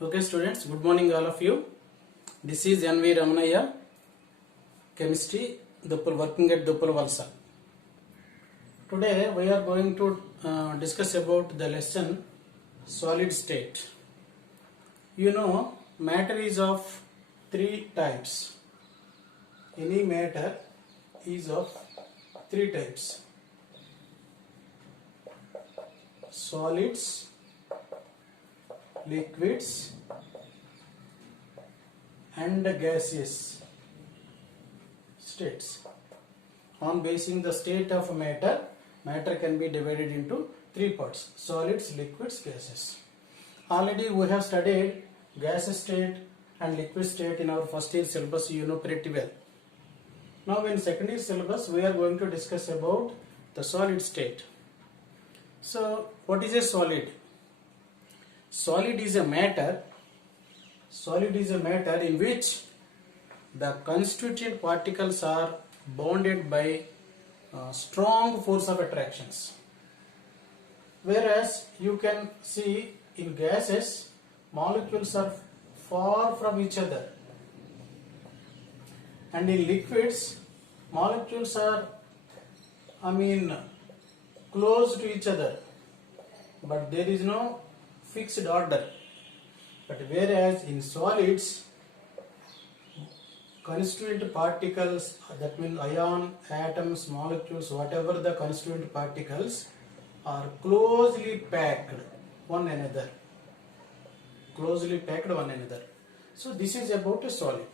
Okay students, good morning all of you. This is N.V. Ramanaya, Chemistry, working at Duppal Valsa. Today we are going to discuss about the lesson solid state. You know, matter is of three types. Any matter is of three types: solids, liquids and gaseous states. On basing the state of matter, matter can be divided into three parts: solids, liquids, gases. Already we have studied gaseous state and liquid state in our first year syllabus, you know pretty well. Now in second year syllabus we are going to discuss about the solid state. So what is a solid? Solid is a matter in which the constituent particles are bounded by strong force of attractions. Whereas you can see in gases, molecules are far from each other, and in liquids, molecules are close to each other, but there is no fixed order. But whereas in solids, constituent particles, that means ion, atoms, molecules, whatever the constituent particles, are closely packed one another. So this is about a solid.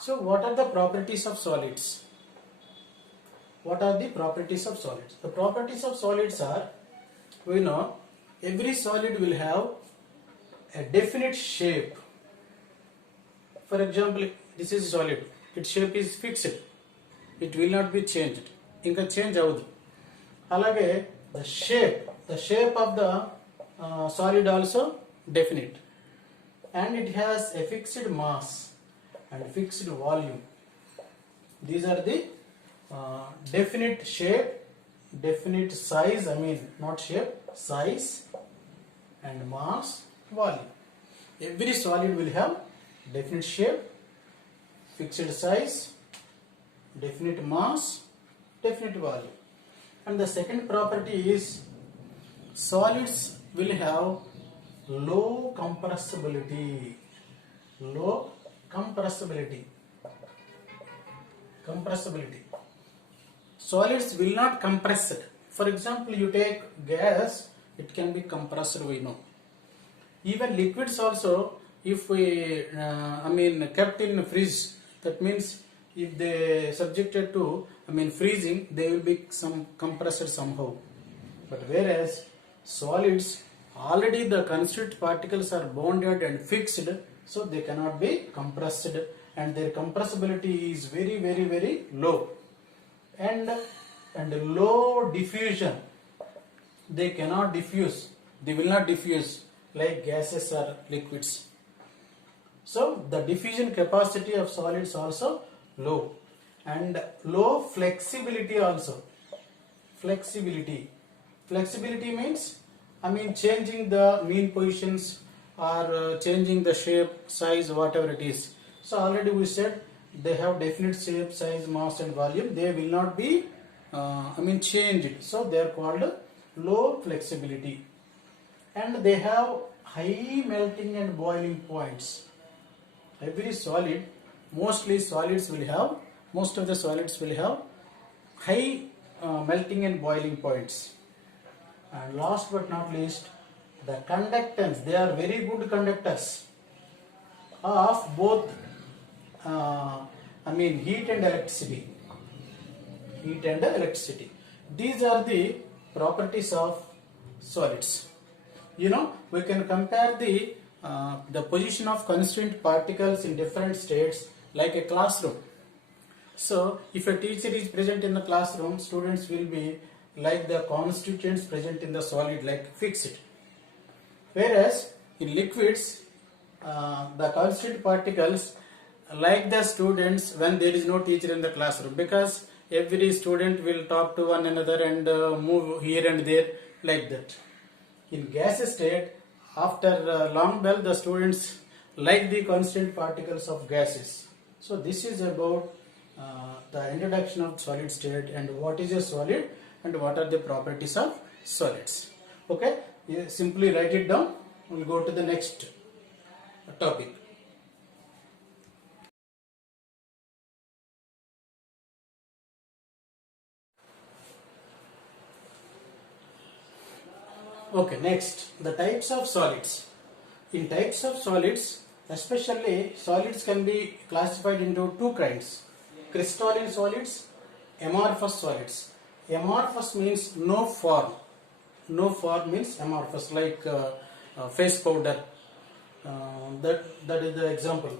So what are the properties of solids? The properties of solids are, we know, every solid will have a definite shape. For example, this is solid. Its shape is fixed. It will not be changed. Inka change avadu. Alage the shape of the solid also definite, and it has a fixed mass and fixed volume. These are the definite shape, definite size, not shape, size and mass, volume. Every solid will have definite shape, fixed size, definite mass, definite volume. And the second property is solids will have low compressibility. Solids will not compress it. For example, you take gas, it can be compressed, we know. Even liquids also, if we kept in fridge, that means if they subjected to freezing, they will be some compressed somehow. But whereas solids, already the constituent particles are bounded and fixed, so they cannot be compressed, and their compressibility is very, very, very low. And low diffusion. They cannot diffuse. They will not diffuse like gases or liquids. So the diffusion capacity of solids also low, and low flexibility also. Flexibility means changing the mean positions or changing the shape, size, whatever it is. So already we said they have definite shape, size, mass and volume. They will not be changed. So they are called low flexibility, and they have high melting and boiling points. Every solid, most of the solids will have high melting and boiling points. And last but not least, the conductance. They are very good conductors of both heat and electricity. These are the properties of solids. You know, we can compare the position of constituent particles in different states like a classroom. So if a teacher is present in the classroom, students will be like the constituents present in the solid, like fixed. Whereas in liquids, the constituent particles like the students when there is no teacher in the classroom, because every student will talk to one another and move here and there like that. In gaseous state, after long bell, the students like the constant particles of gases. So this is about the introduction of solid state and what is a solid and what are the properties of solids. Okay, simply write it down. We'll go to the next topic. Okay, next, the types of solids. In types of solids, especially solids can be classified into two kinds: crystalline solids, amorphous solids. Amorphous means no form. No form means amorphous, like face powder. That is the example.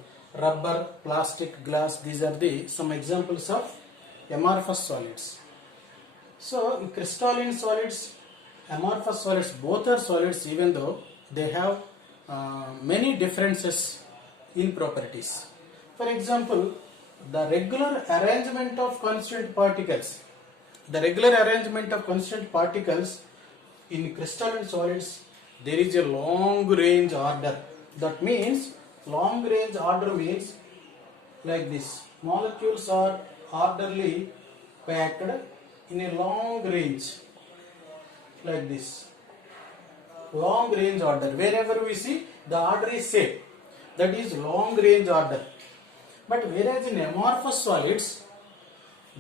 Rubber, plastic, glass. These are the some examples of amorphous solids. So, in crystalline solids, amorphous solids, both are solids, even though they have many differences in properties. For example, the regular arrangement of constant particles. The regular arrangement of constant particles in crystalline solids, there is a long range order. That means long range order means like this. Molecules are orderly packed in a long range like this. Long range order. Wherever we see, the order is same. That is long range order. But whereas in amorphous solids,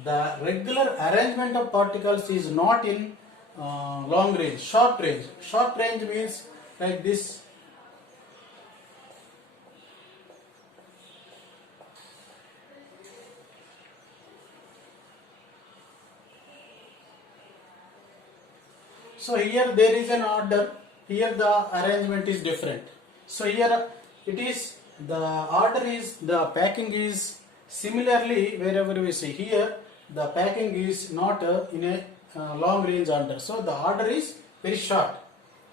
the regular arrangement of particles is not in long range, short range. Short range means like this. So here there is an order, here the arrangement is different. So here it is, the order is, the packing is similarly wherever we see. Here the packing is not in a long range order. So the order is very short.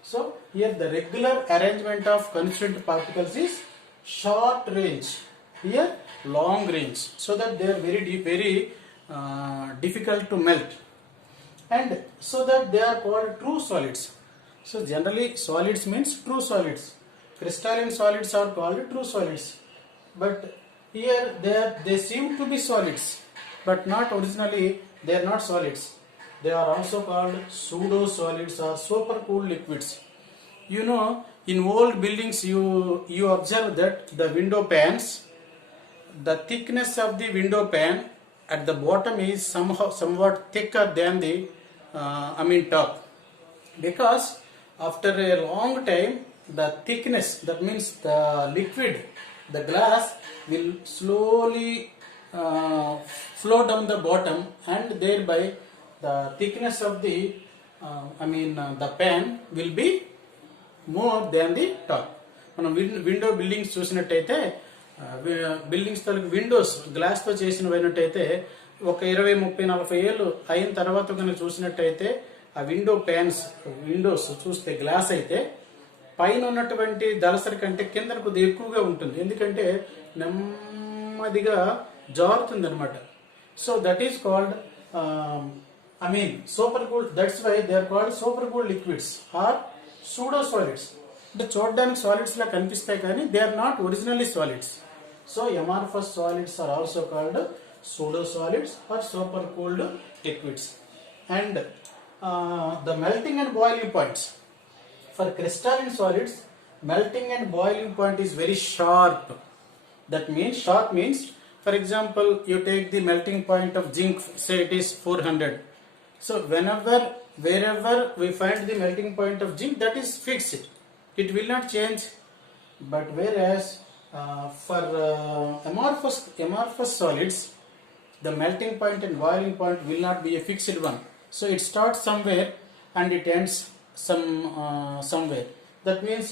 So here the regular arrangement of constant particles is short range. Here long range. So that they are very difficult to melt. And so that they are called true solids. So generally solids means true solids. Crystalline solids are called true solids. But here they seem to be solids, but not originally, they are not solids. They are also called pseudo solids or supercooled liquids. You know, in old buildings you observe that the window panes, the thickness of the window pane at the bottom is somewhat thicker than the top, because after a long time the thickness, that means the liquid, the glass will slowly flow down the bottom, and thereby the thickness of the the pan will be more than the top. మనం window buildings చూసినట్టయితే buildings తాలూకు Windows గ్లాస్తో చేసినవైనట్టయితే ఒక 20-30-40 ఏళ్ళు అయిన తర్వాత కనుక చూసినట్టయితే ఆ విండోస్ చూస్తే గ్లాస్ అయితే పైన ఉన్నటువంటి దళసరి కంటే కింద కొద్దిగా ఎక్కువగా ఉంటుంది, ఎందుకంటే నెమ్మదిగా జారుతుంది అనమాట. So that is called super cooled. That's why they are called super cooled liquids or pseudo solids. అంటే చూడడానికి సాలిడ్స్ లా కనిపిస్తాయి కానీ they are not originally solids. So amorphous solids are also called pseudo solids or super cooled liquids. And the melting and boiling points for crystalline solids, melting and boiling point is very sharp. That means sharp means, for example, you take the melting point of zinc, say it is 400. So wherever we find the melting point of zinc, that is fixed, it will not change. But whereas for amorphous solids, the melting point and boiling point will not be a fixed one. So it starts somewhere and it ends somewhere. That means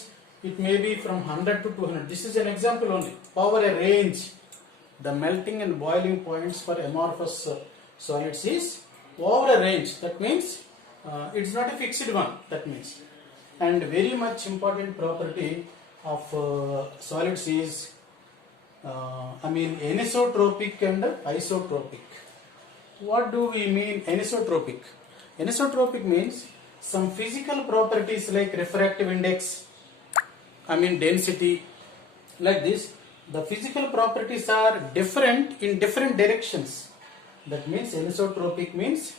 it may be from 100 to 200. This is an example only. Over a range, the melting and boiling points for amorphous solids is over a range. That means it's not a fixed one. That means, and very much important property of solids is anisotropic and isotropic. What do we mean anisotropic? Anisotropic means some physical properties like refractive index, density, like this. The physical properties are different in different directions. That means anisotropic means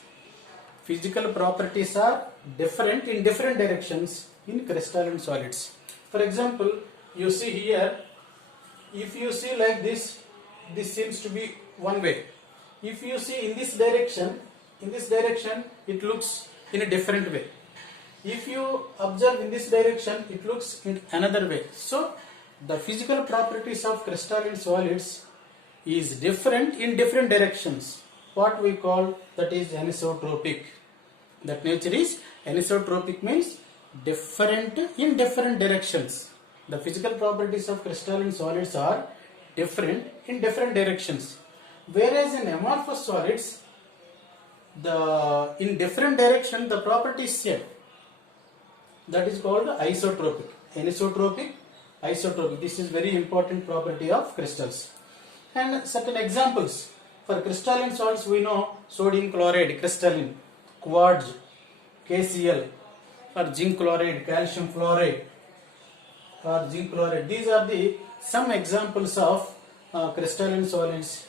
physical properties are different in different directions in crystalline solids. For example, you see here, if you see like this seems to be one way. If you see in this direction it looks in a different way. If you observe in this direction, it looks in another way. So the physical properties of crystalline solids is different in different directions. What we call that is anisotropic. That nature is anisotropic means different in different directions. The physical properties of crystalline solids are different in different directions. Whereas in amorphous solids, in different direction the property is same. That is called isotropic. Anisotropic, isotropic. This is very important property of crystals. And certain examples. For crystalline salts we know sodium chloride, crystalline, quartz, KCl, or zinc chloride, calcium fluoride, or zinc chloride. These are the some examples of crystalline solids.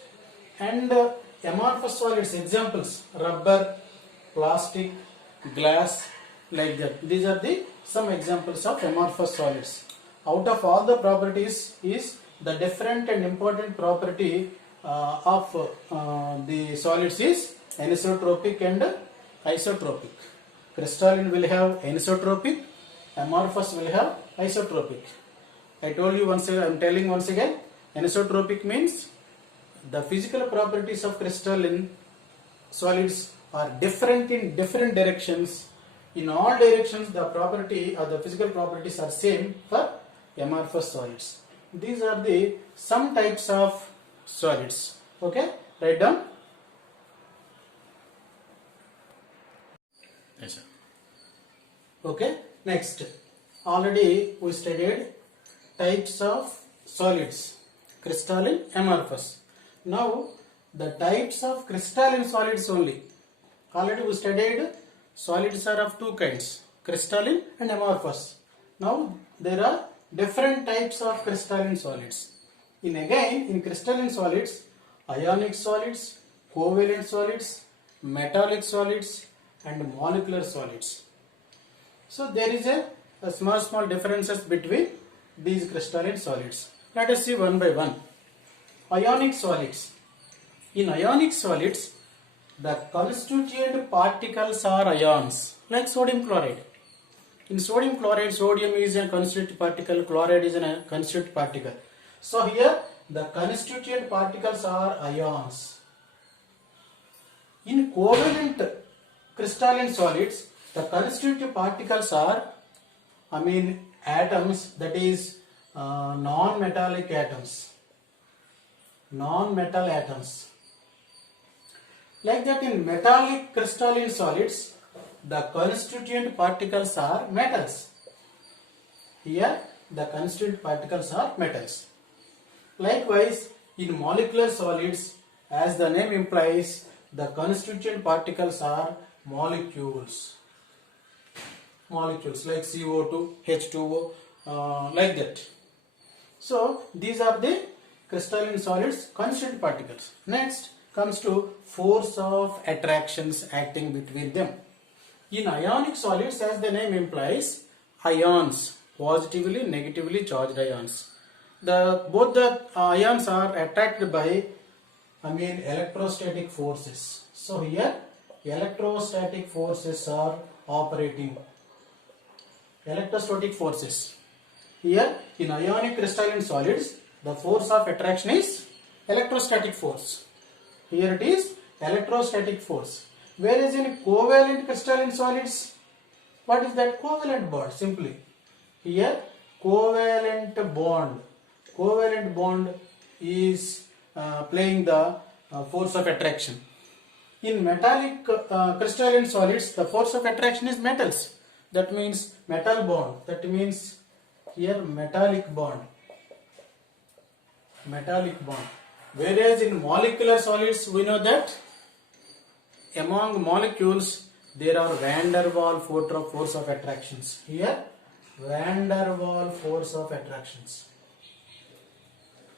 And amorphous solids examples: rubber, plastic, glass, like that. These are the some examples of amorphous solids. Out of all the properties is the different and important property of the solids is anisotropic and isotropic. Crystalline will have anisotropic, amorphous will have isotropic. I told you once again, I am telling once again, anisotropic means the physical properties of crystalline solids are different in different directions. In all directions the property or the physical properties are same for amorphous solids. These are the some types of solids. Okay, write down. Yes, sir. Okay, next. Already we studied types of solids, crystalline, amorphous. Now the types of crystalline solids only. Already we studied solids are of two kinds, crystalline and amorphous. Now there are different types of crystalline solids. In crystalline solids, ionic solids, covalent solids, metallic solids, and molecular solids. So there is a small differences between these crystalline solids. Let us see one by one. Ionic solids. In ionic solids, the constituent particles are ions, like sodium chloride. In sodium chloride, sodium is a constituent particle, chloride is a constituent particle. So here the constituent particles are ions. In covalent crystalline solids, the constituent particles are atoms, that is non-metallic atoms, non-metal atoms. Like that, in metallic crystalline solids, the constituent particles are metals. Here the constituent particles are metals. Likewise, in molecular solids, as the name implies, the constituent particles are molecules. Molecules like CO2, H2O, like that. So these are the crystalline solids constituent particles. Next comes to force of attractions acting between them. In ionic solids, as the name implies, ions, positively, negatively charged ions. Both the ions are attracted by electrostatic forces. So here electrostatic forces are operating. Electrostatic forces. Here in ionic crystalline solids, the force of attraction is electrostatic force. Here it is electrostatic force. Whereas in covalent crystalline solids, what is that? Covalent bond, simply. Here covalent bond is playing the force of attraction. In metallic crystalline solids, the force of attraction is metals. That means metal bond. That means here metallic bond. Metallic bond. Whereas in molecular solids, we know that among molecules there are van der Waals force of attractions. Here Van der Waal force of attractions.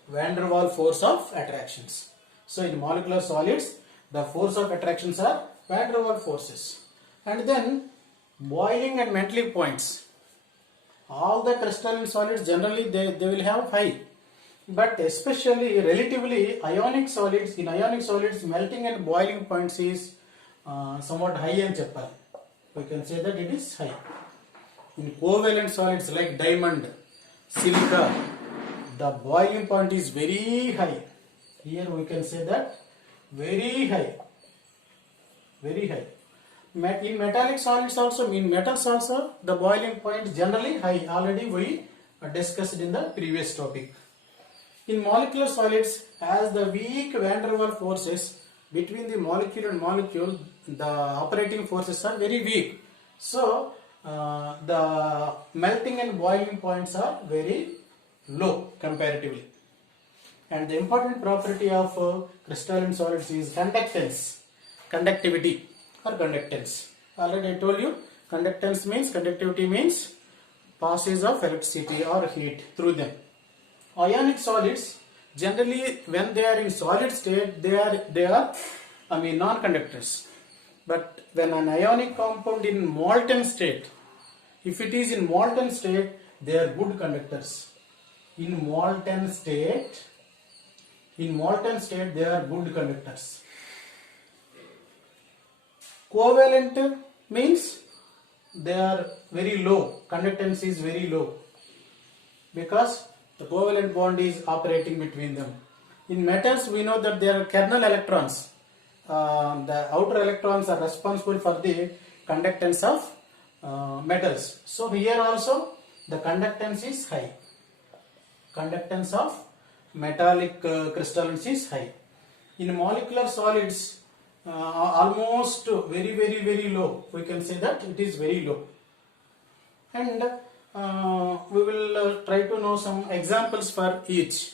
Van der Waal force of attractions. So in molecular solids, the force of attractions are van der Waal forces. And then boiling and melting points. All the crystalline solids generally they will have high, but especially relatively ionic solids, in ionic solids melting and boiling points is somewhat high and cheppal. We can say that it is high. In covalent solids like diamond, silica, the boiling point is very high. Here we can say that very high, very high. In metallic solids also, in metals also, the boiling point is generally high. Already we discussed in the previous topic. In molecular solids, as the weak van der Waal forces between the molecule and molecule, the operating forces are very weak. So, the melting and boiling points are very low comparatively. And the important property of crystalline solids is conductance, conductivity or conductance. Already I told you, conductivity means passage of electricity or heat through them. Ionic solids, generally when they are in solid state, they are non-conductors. But when an ionic compound in molten state, if it is in molten state, they are good conductors. In molten state, they are good conductors. Covalent means they are very low, conductance is very low, because the covalent bond is operating between them. In metals, we know that there are kernel electrons. The outer electrons are responsible for the conductance of metals. So here also the conductance is high. Conductance of metallic crystallines is high. In molecular solids, almost very low. We can say that it is very low. And we will try to know some examples for each.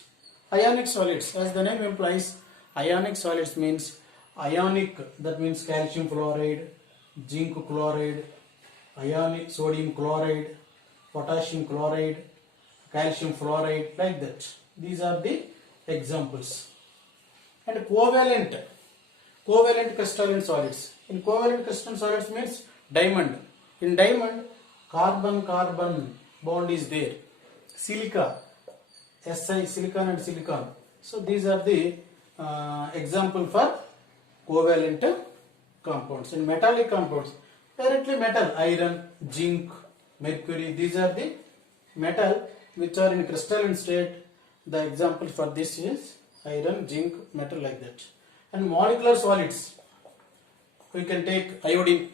Ionic solids, as the name implies, ionic solids means ionic, that means calcium chloride, zinc chloride, ionic sodium chloride, potassium chloride, calcium fluoride, like that. These are the examples. And covalent crystalline solids. In covalent crystalline solids means diamond. In diamond, carbon-carbon bond is there. Silica, Si, silicon and silicon. So these are the example for covalent compounds. In metallic compounds, directly metal, iron, zinc, mercury, these are the metal which are in crystalline state. The example for this is iron, zinc, metal, like that. And molecular solids, we can take iodine,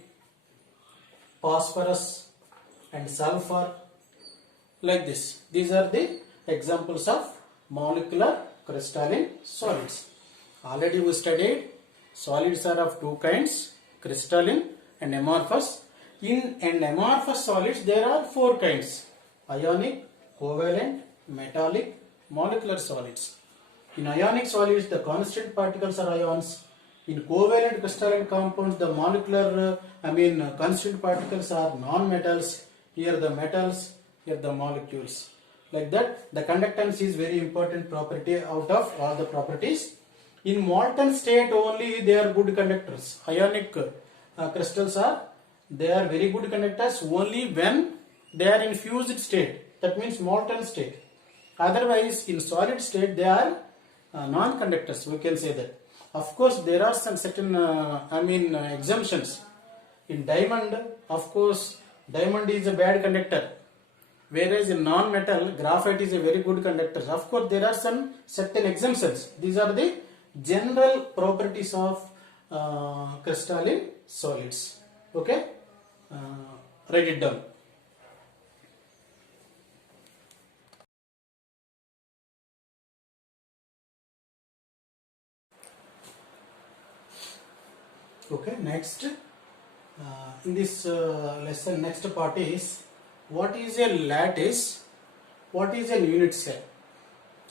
phosphorus and sulfur, like this. These are the examples of molecular crystalline solids. Already we studied solids are of two kinds, crystalline and amorphous. In and amorphous solids there are four kinds: ionic, covalent, metallic, molecular solids. In ionic solids, the constant particles are ions. In covalent crystalline compounds, the molecular, constant particles are non-metals. Here the metals, here the molecules. Like that, the conductance is very important property out of all the properties. In molten state only they are good conductors. Ionic crystals they are very good conductors only when they are in fused state. That means molten state. Otherwise, in solid state they are non-conductors. We can say that. Of course, there are some certain exemptions. In diamond, of course, diamond is a bad conductor. Whereas in non-metal, graphite is a very good conductor. Of course, there are some certain exemptions. These are the general properties of crystalline solids. Okay? Write it down. Okay, next. In this lesson, next part is what is a lattice, what is a unit cell,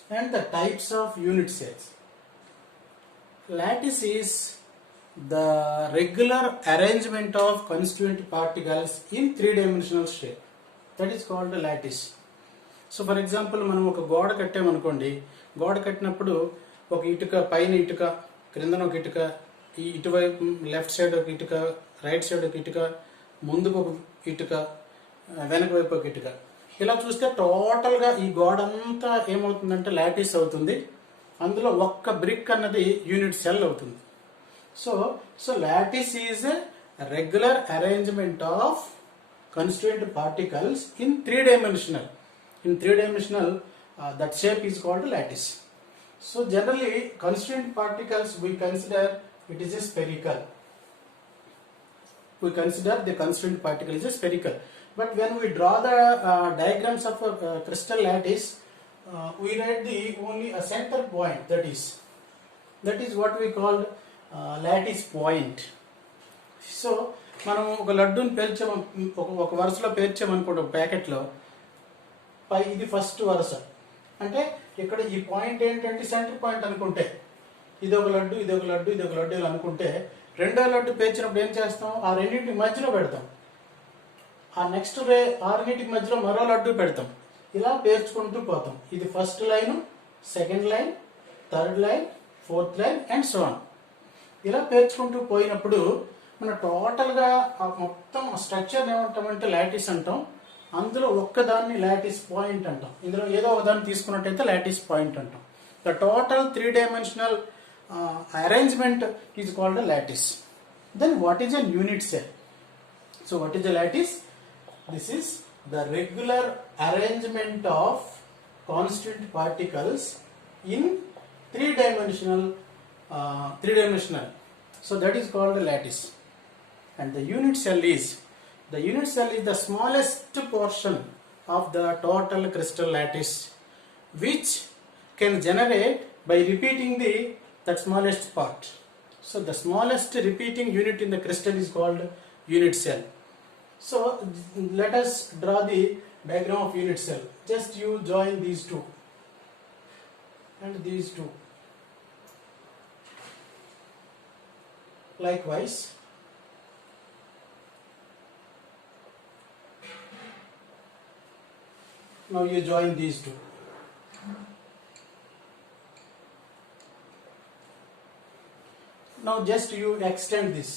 and the types of unit cells. Lattice is the regular arrangement of constituent particles in three-dimensional shape. that is called a lattice. So for example మనం ఒక గోడ కట్టామనుకోండి, గోడ కట్టినప్పుడు ఒక ఇటుక, పైన ఇటుక, క్రిందన ఒక ఇటుక, ఈ ఇటువైపు లెఫ్ట్ సైడ్ ఒక ఇటుక, రైట్ సైడ్ ఒక ఇటుక, ముందుకు ఒక ఇటుక, వెనక వైపు ఒక ఇటుక, ఇలా చూస్తే టోటల్గా ఈ గోడ అంతా ఏమవుతుందంటే లాటిస్ అవుతుంది. అందులో ఒక్క బ్రిక్ అన్నది యూనిట్ సెల్ అవుతుంది. So lattice is a regular arrangement of constituent particles in three dimensional. In three dimensional, that shape is called lattice. So generally, constituent particles we consider it is a spherical. We consider the constituent particle is a spherical. But when we draw the diagrams of a crystal lattice, we write the only a center point. That is what we call lattice point. So మనం ఒక లడ్డూని పేర్చాము, ఒక వరుసలో పేర్చామనుకోండి, ఒక ప్యాకెట్లో పై ఇది first వరుస అంటే ఇక్కడ ఈ పాయింట్ ఏంటంటే సెంటర్ పాయింట్ అనుకుంటే, ఇది ఒక లడ్డు, ఇది ఒక లడ్డు, ఇది ఒక లడ్డు ఇలా అనుకుంటే, రెండో లడ్డు పేర్చినప్పుడు ఏం చేస్తాం, ఆ రెండింటి మధ్యలో పెడతాం, ఆ నెక్స్ట్ ఆరున్నిటికి మధ్యలో మరో లడ్డు పెడతాం, ఇలా పేర్చుకుంటూ పోతాం. ఇది first line, second line, third line, fourth line and so on. ఇలా పేర్చుకుంటూ పోయినప్పుడు మన టోటల్గా మొత్తం స్ట్రక్చర్ ఏమంటామంటే లాటిస్ అంటాం. అందులో ఒక్కదాన్ని లాటిస్ పాయింట్ అంటాం. ఇందులో ఏదో ఒకదాన్ని తీసుకున్నట్టయితే లాటిస్ పాయింట్ అంటాం. The total 3 dimensional arrangement is called a lattice. Then what is a unit cell? So what is a lattice? This is the regular arrangement of constituent particles in 3 dimensional. So that is called a lattice. And the unit cell is the smallest portion of the total crystal lattice, which can generate by repeating that smallest part. So the smallest repeating unit in the crystal is called unit cell. So let us draw the diagram of unit cell. Just you join these two and these two. Likewise, now you join these two. Now just you extend this.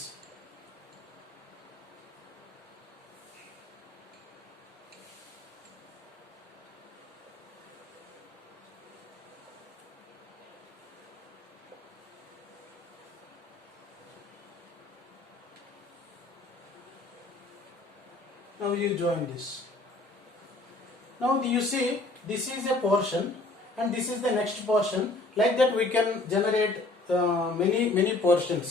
Now you join this. Now you see this is a portion and this is the next portion. Like that we can generate many portions.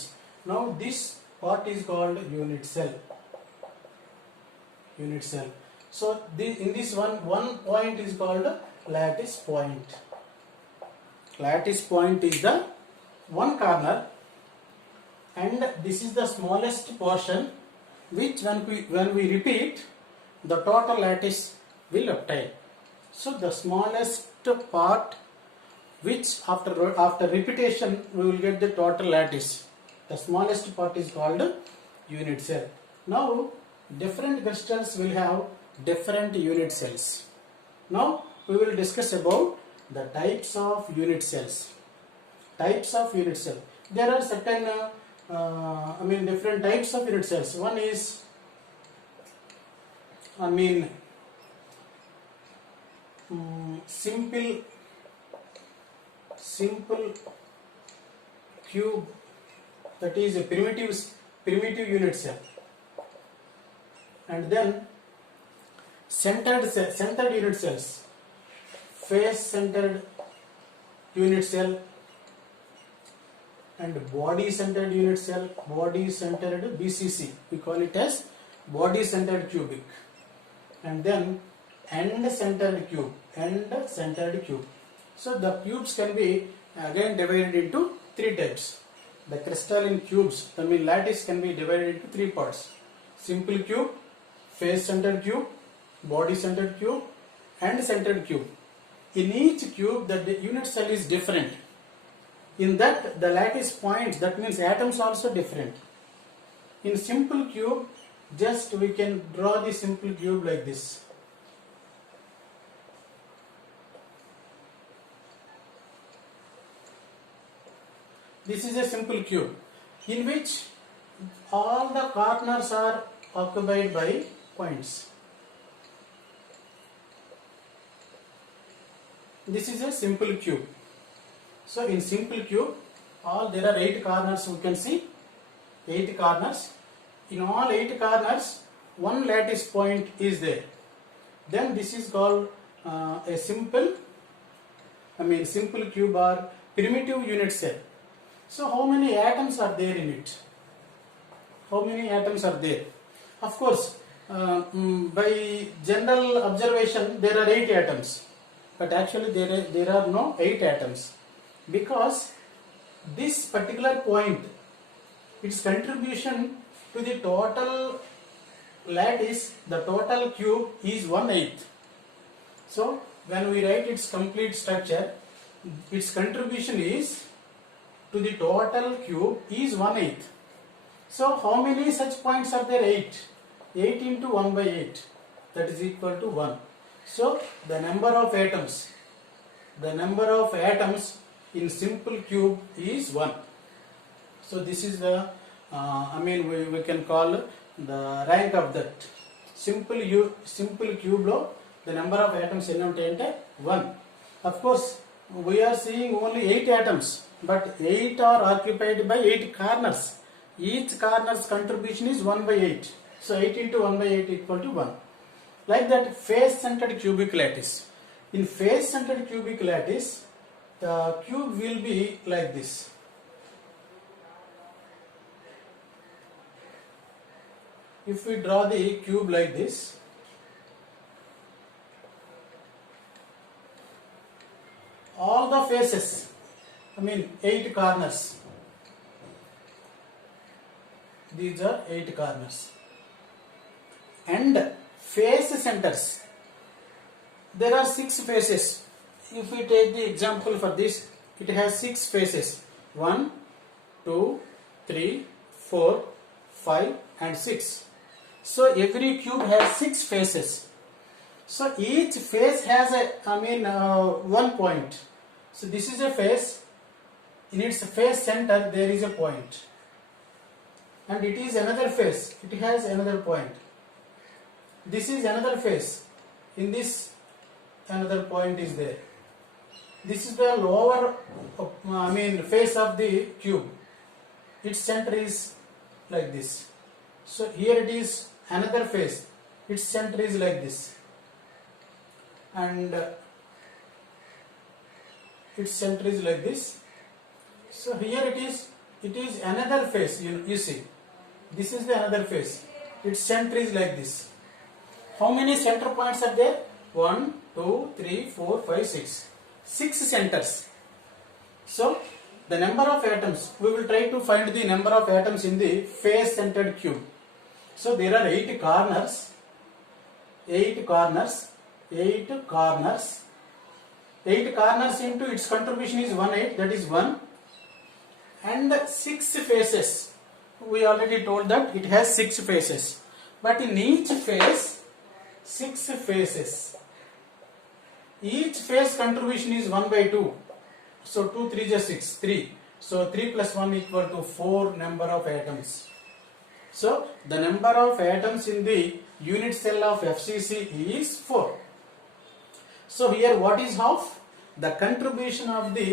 Now this part is called unit cell. So in this one point is called lattice point. Lattice point is the one corner and this is the smallest portion, which when we repeat, the total lattice will obtain. So the smallest part, which after repetition we will get the total lattice, the smallest part is called unit cell. Now different crystals will have different unit cells. Now we will discuss about the types of unit cells. There are certain different types of unit cells. One is simple cube, that is a primitive unit cell. And then centered unit cells, face centered unit cell and body centered unit cell, body centered BCC, we call it as body centered cubic. And then end centered cube. So the cubes can be again divided into 3 types. The crystalline cubes, lattice, can be divided into 3 parts: simple cube, face centered cube, body centered cube and centered cube. In each cube the unit cell is different. In that the lattice points, that means atoms also different. In simple cube, just we can draw the simple cube like this. This is a simple cube in which all the corners are occupied by points. This is a simple cube. So in simple cube, there are 8 corners. We can see 8 corners. In all 8 corners, one lattice point is there. Then this is called a simple cube or primitive unit cell. So how many atoms are there in it? How many atoms are there? Of course, by general observation, there are 8 atoms. But actually there are no 8 atoms, because this particular point, its contribution to the total lattice, the total cube is 1/8. So when we write its complete structure, its contribution is to the total cube is 1/8. So how many such points are there? 8. 8 into 1/8, that is equal to 1. So the number of atoms in simple cube is 1. So this is the we can call the rank of that simple cube lo the number of atoms enni untayante 1. Of course we are seeing only 8 atoms, but 8 are occupied by 8 corners. Each corner's contribution is 1/8. So 8 into 1/8 equal to 1. Like that, face-centered cubic lattice. In face-centered cubic lattice, the cube will be like this. If we draw the cube like this, all the faces, 8 corners. These are 8 corners. And face centers, there are 6 faces. If we take the example for this, it has 6 faces. 1, 2, 3, 4, 5 and 6. So every cube has 6 faces. So each face has one point. So this is a face. In its face center there is a point. And it is another face. It has another point. This is another face. In this, another point is there. This is the lower face of the cube. Its center is like this. So here it is another face. Its center is like this. And its center is like this. So here it is another face. You see. This is the another face. Its center is like this. How many center points are there? 1, 2, 3, 4, 5, 6. 6 centers. So the number of atoms, we will try to find the number of atoms in the face-centered cube. So there are 8 corners. 8 corners. 8 corners. 8 corners into its contribution is 1/8, that is 1. And 6 faces. We already told that it has 6 faces. But in each face, 6 faces. Each face contribution is 1/2. So 2 3 is 6, 3. So 3 plus 1 equal to 4 number of atoms. So the number of atoms in the unit cell of FCC is 4. So here what is half? The contribution of the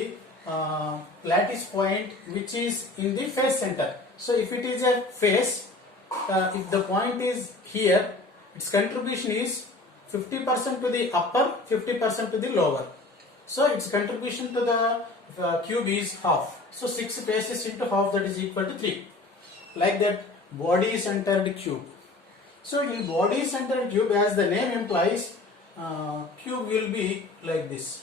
lattice point which is in the face center. So if it is a face, if the point is here, its contribution is 50% to the upper, 50% to the lower. So its contribution to the cube is half. So 6 faces into half, that is equal to 3. Like that, body centered cube. So in body centered cube, as the name implies, cube will be like this.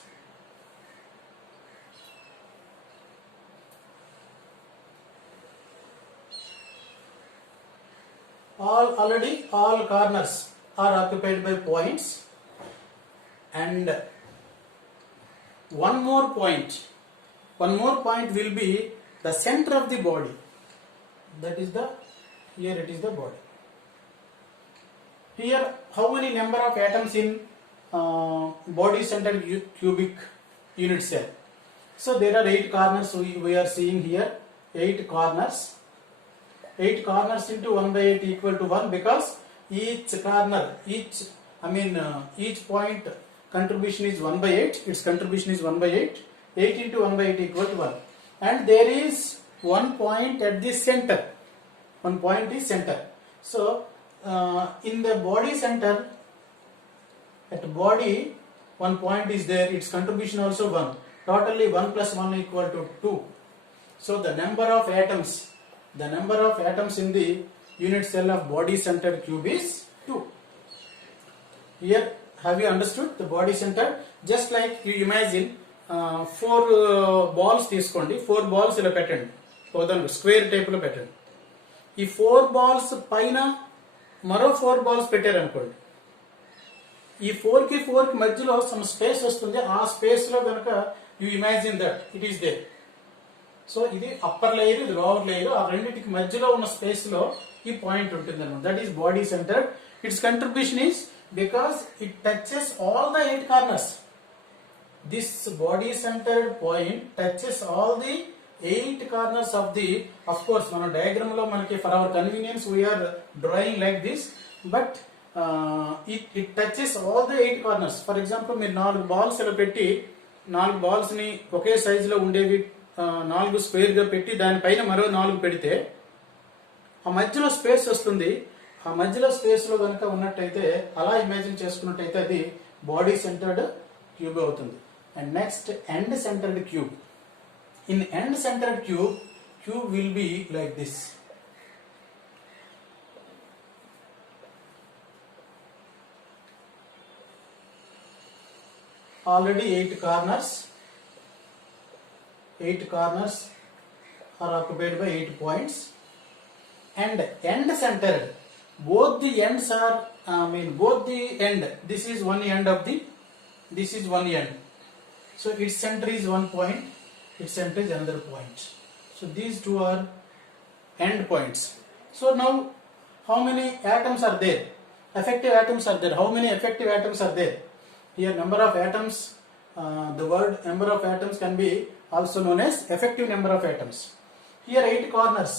Already all corners are occupied by points, and one more point will be the center of the body. That is here it is the body. Here, how many number of atoms in body centered cubic unit cell? So there are 8 corners we are seeing here. 8 corners. 8 corners into 1 by 8 equal to 1 because each corner, each point contribution is 1 by 8. Its contribution is 1 by 8. 8 into 1 by 8 equal to 1. And there is one point at the center. One point is center. So, in the body center, at body, one point is there. Its contribution also 1. Totally 1 plus 1 equal to 2. So, the number of atoms in the unit cell of body centered cube is 2. Here, have you understood the body center? Just like you imagine 4 balls తీసుకోండి, 4 balls ఇలా పెట్టండి, ఉదాహరణకు square type లో పెట్టండి. ఈ 4 balls పైన మరో 4 balls పెట్టారనుకోండి, ఈ 4 కి మధ్యలో సమ్ స్పేస్ వస్తుంది. ఆ స్పేస్ లో కనుక you imagine that it is there. So ఇది అప్పర్ లేయర్, ఇది లోవర్ లేయర్, ఆ రెండింటికి మధ్యలో ఉన్న స్పేస్ లో ఈ పాయింట్ ఉంటుంది అనమాట. That is body centre. It's contribution is because it touches all the 8 corners. This body centered point touches all the 8 corners of the, of course మన diagram లో మనకి for our convenience we are drawing like this, but it touches all the 8 corners. For example, మీరు 4 balls ఇలా పెట్టి 4 balls ని ఒకే size లో ఉండేవి 4 square గా పెట్టి దానిపైన మరో 4 పెడితే ఆ మధ్యలో స్పేస్ వస్తుంది. ఆ మధ్యలో స్పేస్ లో కనుక ఉన్నట్టయితే అలా ఇమాజిన్ చేసుకున్నట్టయితే అది బాడీ సెంటర్డ్ క్యూబ్ అవుతుంది. And next end centred cube. In end centred cube will be like this. Already 8 corners are occupied by 8 points. And end centered, both the ends are, both the end, this is one end of the, this is one end. So its center is one point, its center is another point. So these two are end points. So now, how many atoms are there? Effective atoms are there. How many effective atoms are there? Here number of atoms, the word number of atoms can be also known as effective number of atoms. Here 8 corners.